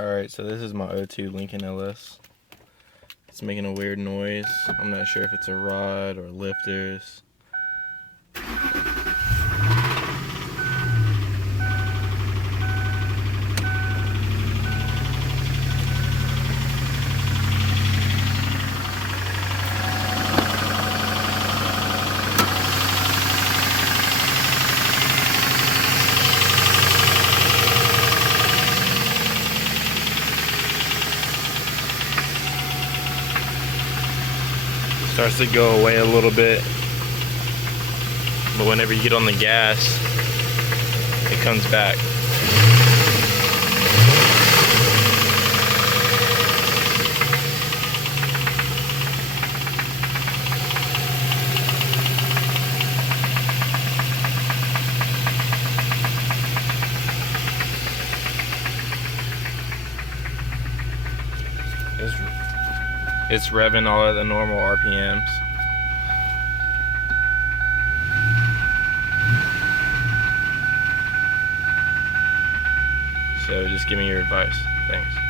Alright, so this is my O2 Lincoln LS. It's making a weird noise. I'm not sure if it's a rod or lifters. Starts to go away a little bit, but whenever you get on the gas, it comes back. It's revving all at the normal RPMs. So just give me your advice. Thanks.